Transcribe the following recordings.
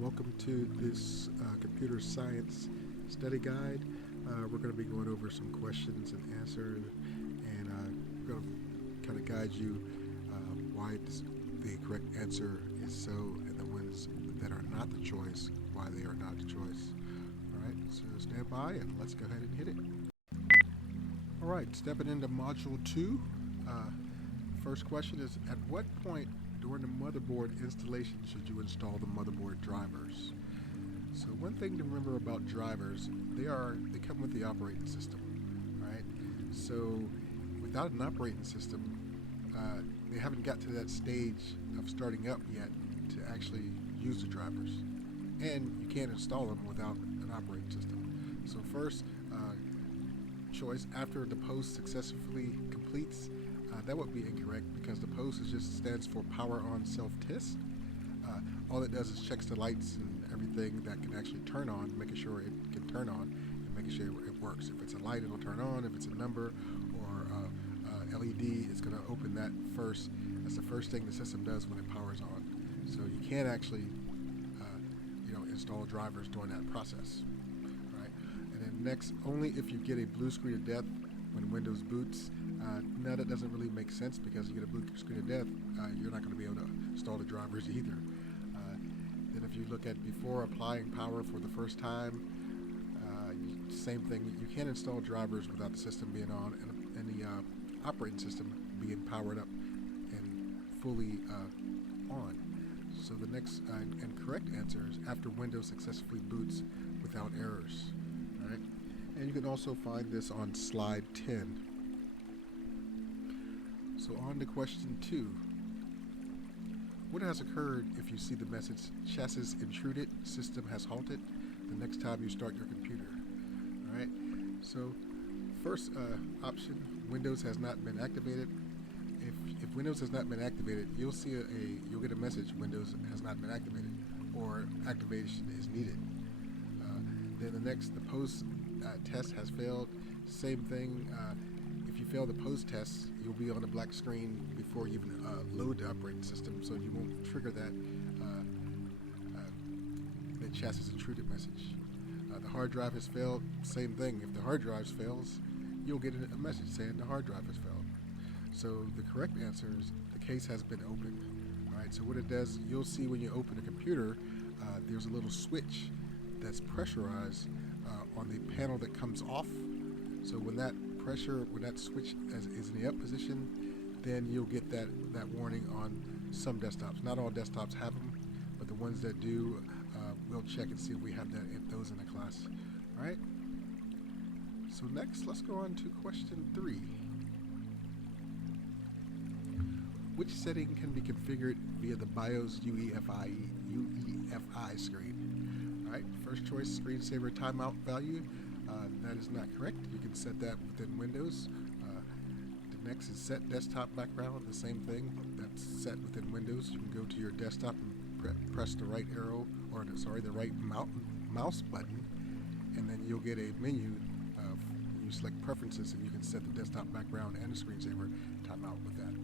Welcome to this computer science study guide. We're going to be going over some questions and answers, and we're going to kind of guide you why the correct answer is so, and the ones that are not the choice, why they are not the choice. All right, so stand by and let's go ahead and hit it. All right, stepping into Module 2. First question is, at what point during the motherboard installation should you install the motherboard drivers? So one thing to remember about drivers, they come with the operating system, right? So without an operating system, they haven't got to that stage of starting up yet to actually use the drivers. And you can't install them without an operating system. So first choice, after the post successfully completes, that would be incorrect because the post just stands for power on self-test. All it does is checks the lights and everything that can actually turn on, making sure it can turn on and making sure it works. If it's a light, it'll turn on. If it's a number or LED, it's going to open that first. That's the first thing the system does when it powers on. So you can't actually install drivers during that process. Right? And then next, only if you get a blue screen of death when Windows boots. Now that doesn't really make sense because you get a blue screen of death, you're not going to be able to install the drivers either. Then if you look at before applying power for the first time, same thing. You can't install drivers without the system being on and the operating system being powered up and fully on. So the next and correct answer is after Windows successfully boots without errors. All right? And you can also find this on slide 10. So on to question 2. What has occurred if you see the message chassis intruded, system has halted the next time you start your computer? All right. So first option, Windows has not been activated. If Windows has not been activated, you'll see you'll get a message Windows has not been activated or activation is needed. Then the next, the post test has failed. Same thing. If you fail the post test, you'll be on a black screen before you even load the operating system, so you won't trigger that chassis intruded message. The hard drive has failed. Same thing. If the hard drive fails, you'll get a message saying the hard drive has failed. So the correct answer is the case has been opened. All right. So what it does, you'll see when you open a computer, there's a little switch that's pressurized on the panel that comes off. So when that switch is in the up position, then you'll get that warning on some desktops. Not all desktops have them, but the ones that do, we'll check and see if we have those in the class. All right. So next, let's go on to question 3. Which setting can be configured via the BIOS UEFI screen? All right. First choice, screensaver timeout value. That is not correct. You can set that within Windows. The next is set desktop background. The same thing. That's set within Windows. You can go to your desktop and press the right arrow, or the right mouse button, and then you'll get a menu. You select preferences, and you can set the desktop background and the screensaver timeout with that.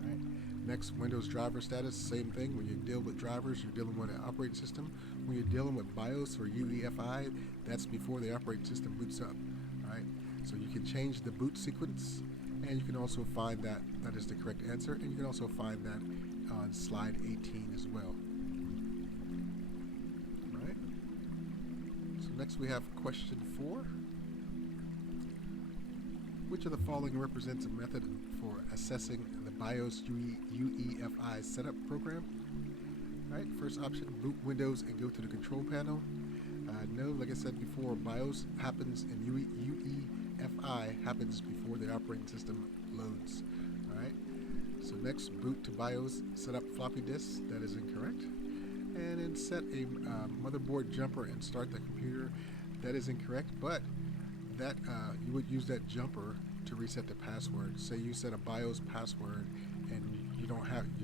All right. Next, Windows driver status. Same thing. When you deal with drivers, you're dealing with an operating system. When you're dealing with BIOS or UEFI, that's before the operating system boots up. All right. So you can change the boot sequence, and you can also find that is the correct answer, and you can also find that on slide 18 as well. All right. So next we have question 4. Which of the following represents a method for assessing the BIOS UEFI setup program? All right, first option, boot Windows and go to the control panel. No, like I said before, BIOS happens and UEFI happens before the operating system loads. All right, so next, boot to BIOS, set up floppy disks. That is incorrect. And then set a motherboard jumper and start the computer. That is incorrect, but that you would use that jumper to reset the password. Say you set a BIOS password and you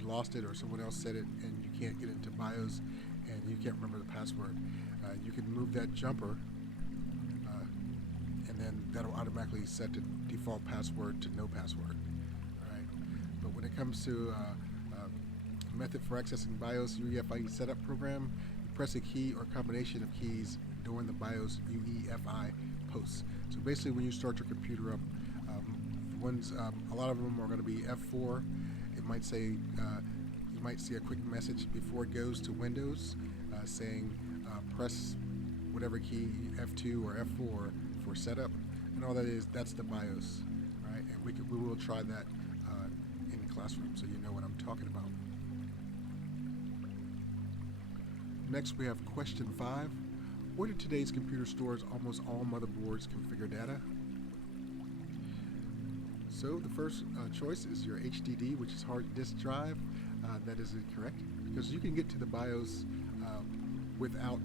lost it, or someone else said it and you can't get into BIOS and you can't remember the password. You can move that jumper and then that'll automatically set the default password to no password. All right. But when it comes to method for accessing BIOS UEFI setup program, you press a key or combination of keys during the BIOS UEFI post. So basically, when you start your computer up, a lot of them are going to be F4. It might say you might see a quick message before it goes to Windows saying press whatever key, F2 or F4 for setup, and all that is, that's the BIOS, right? And we will try that in the classroom so you know what I'm talking about. Next we have question 5. Where do today's computer stores almost all motherboards configure data? So the first choice is your HDD, which is hard disk drive. That is incorrect, because you can get to the BIOS without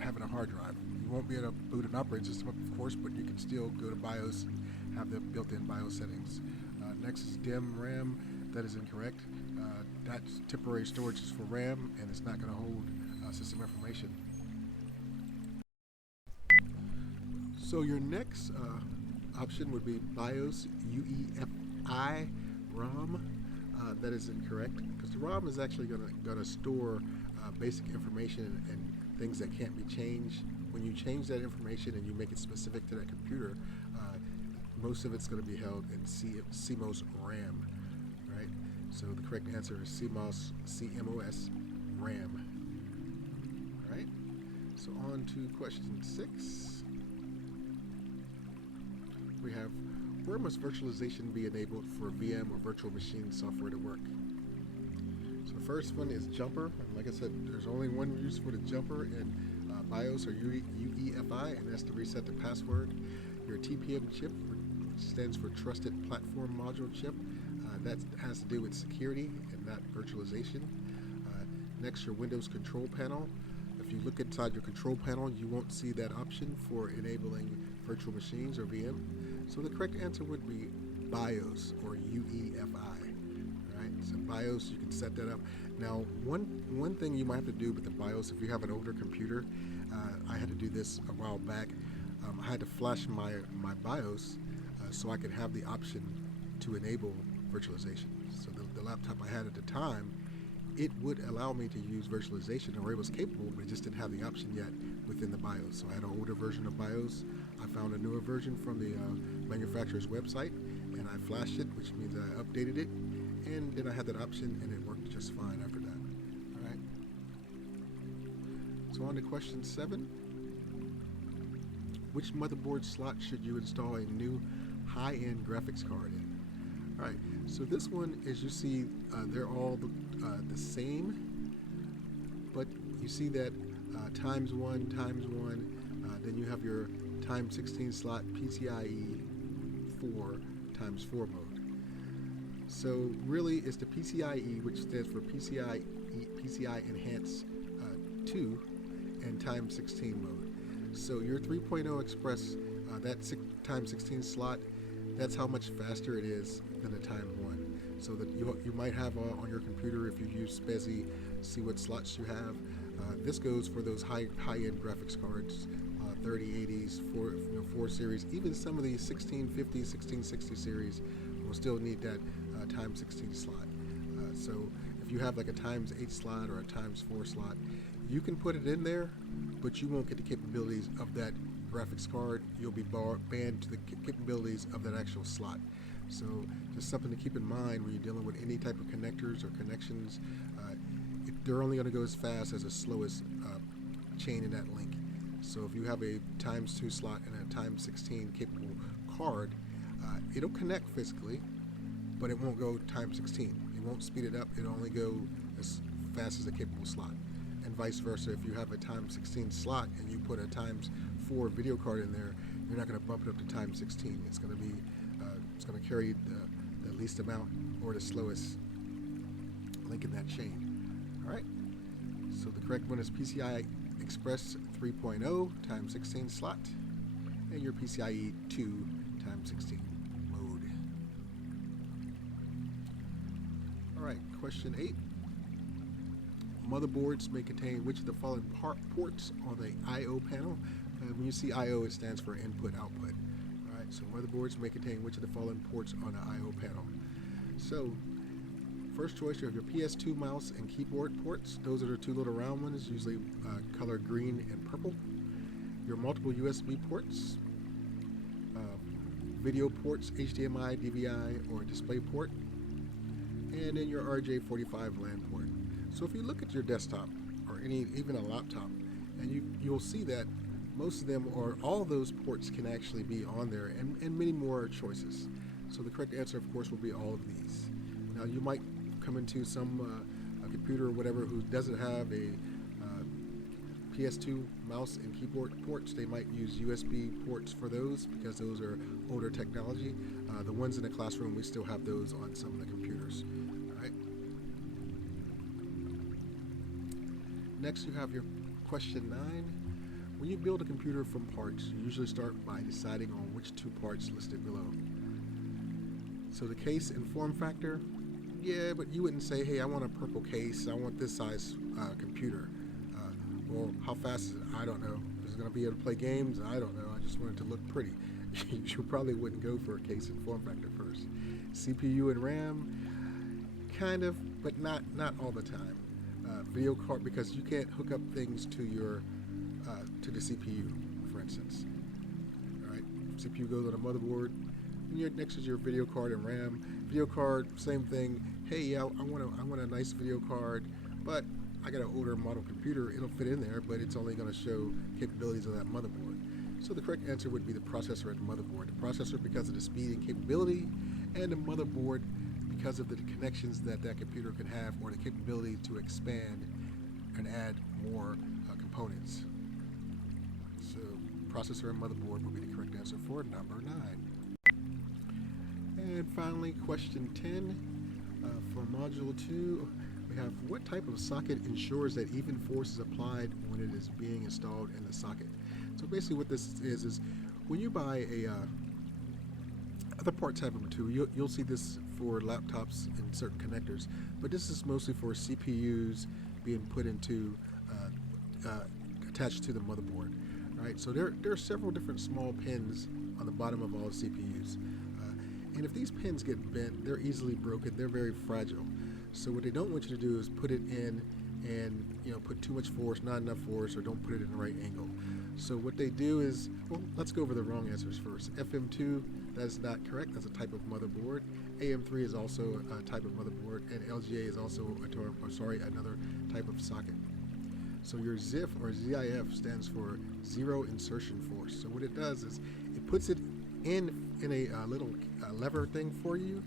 having a hard drive. You won't be able to boot an operating system up, of course, but you can still go to BIOS and have the built-in BIOS settings. Next is DIMM RAM. That is incorrect. That's temporary storage is for RAM, and it's not going to hold system information. So your next option would be BIOS UEFI ROM. That is incorrect, because the ROM is actually going to store basic information and things that can't be changed. When you change that information and you make it specific to that computer, most of it's going to be held in CMOS RAM, right? So the correct answer is CMOS RAM. Right? So on to question 6. We have, where must virtualization be enabled for VM or virtual machine software to work? So the first one is jumper, and like I said, there's only one use for the jumper in BIOS or UEFI, and that's to reset the password. Your TPM chip, which stands for Trusted Platform Module chip, that has to do with security and not virtualization. Next, your Windows control panel. If you look inside your control panel, you won't see that option for enabling virtual machines or VM. So the correct answer would be BIOS or UEFI. Right? So BIOS, you can set that up. Now, one thing you might have to do with the BIOS, if you have an older computer, I had to do this a while back. I had to flash my BIOS so I could have the option to enable virtualization. So the laptop I had at the time, it would allow me to use virtualization, or it was capable, but it just didn't have the option yet within the BIOS. So I had an older version of BIOS. I found a newer version from the manufacturer's website, and I flashed it, which means I updated it, and then I had that option, and it worked just fine after that. All right. So on to question 7. Which motherboard slot should you install a new high-end graphics card in? All right, so this one, as you see, they're all the same, but you see that times 1, then you have your times 16 slot PCIe 4 times 4 mode. So really, it's the PCIe, which stands for PCI Enhanced 2, and times 16 mode. So your 3.0 Express, that times 16 slot, that's how much faster it is than a times 1. So that you might have on your computer, if you use Spezi, see what slots you have. This goes for those high-end graphics cards, 3080s, 4 series, even some of the 1650, 1660 series will still need that times 16 slot. So if you have like a times 8 slot or a times 4 slot, you can put it in there, but you won't get the capabilities of that graphics card. You'll be banned to the capabilities of that actual slot. So just something to keep in mind when you're dealing with any type of connectors or connections. They're only going to go as fast as the slowest chain in that link. So if you have a times 2 slot and a times 16 capable card, it'll connect physically, but it won't go times 16. It won't speed it up. It'll only go as fast as a capable slot. And vice versa, if you have a times 16 slot and you put a times 4 video card in there, you're not going to bump it up to times 16. It's going to be, it's going to carry the least amount or the slowest link in that chain. All right. So the correct one is PCI Express 3.0 times 16 slot, and your PCIe 2 times 16 mode. All right. Question 8. Motherboards may contain which of the following ports on the I/O panel? When you see I/O, it stands for input/output. All right, so motherboards may contain which of the following ports on the I/O panel? So First choice, you have your PS2 mouse and keyboard ports. Those are the two little round ones, usually color green and purple. Your multiple USB ports, video ports, HDMI, DVI, or display port, and then your RJ45 LAN port. So if you look at your desktop or even a laptop, and you'll see that most of them or all those ports can actually be on there, and many more choices. So the correct answer, of course, will be all of these. Now you might come into some a computer or whatever who doesn't have a PS2 mouse and keyboard ports. They might use USB ports for those because those are older technology. The ones in the classroom, we still have those on some of the computers. All right. Next, you have your question 9. When you build a computer from parts, you usually start by deciding on which two parts listed below. So the case and form factor, yeah, but you wouldn't say, hey, I want a purple case, I want this size computer. Well, how fast is it? I don't know. Is it going to be able to play games? I don't know. I just want it to look pretty. You probably wouldn't go for a case and form factor first. CPU and RAM, kind of, but not all the time. Video card, because you can't hook up things to your to the CPU, for instance. All right, CPU goes on a motherboard. And next is your video card and RAM. Video card, same thing. Hey, yeah, I want a nice video card, but I got an older model computer. It'll fit in there, but it's only going to show capabilities of that motherboard. So the correct answer would be the processor and motherboard. The processor because of the speed and capability, and the motherboard because of the connections that computer can have, or the capability to expand and add more components. So processor and motherboard would be the correct answer for number 9. And finally, question 10 for module 2. We have, what type of socket ensures that even force is applied when it is being installed in the socket? So basically what this is when you buy other parts have them too. You'll see this for laptops and certain connectors, but this is mostly for CPUs being put into, attached to the motherboard. Right? So there are several different small pins on the bottom of all CPUs. And if these pins get bent, they're easily broken. They're very fragile. So what they don't want you to do is put it in and put too much force, not enough force, or don't put it in the right angle. So what they do is, well, let's go over the wrong answers first. FM2, that's not correct. That's a type of motherboard. AM3 is also a type of motherboard, and LGA is also another type of socket. So your ZIF or ZIF stands for zero insertion force. So what it does is it puts it in a little lever thing for you,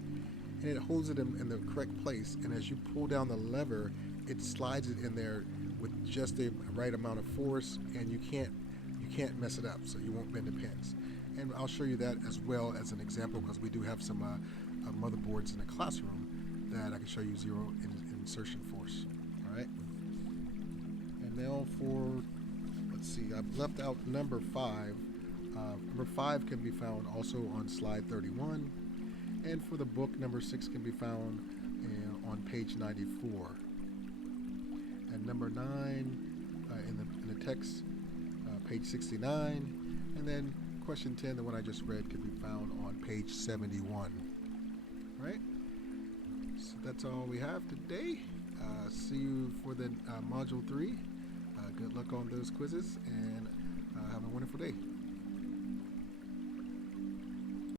and it holds it in the correct place, and as you pull down the lever, it slides it in there with just the right amount of force, and you can't mess it up, so you won't bend the pins. And I'll show you that as well as an example, because we do have some motherboards in the classroom that I can show you zero insertion force. All right. And now for, let's see, I've left out number 5. Number 5 can be found also on slide 31, and for the book, number 6 can be found on page 94. And number 9 in the text, page 69, and then question 10, the one I just read, can be found on page 71. Right? So that's all we have today. See you for the module 3. Good luck on those quizzes, and have a wonderful day.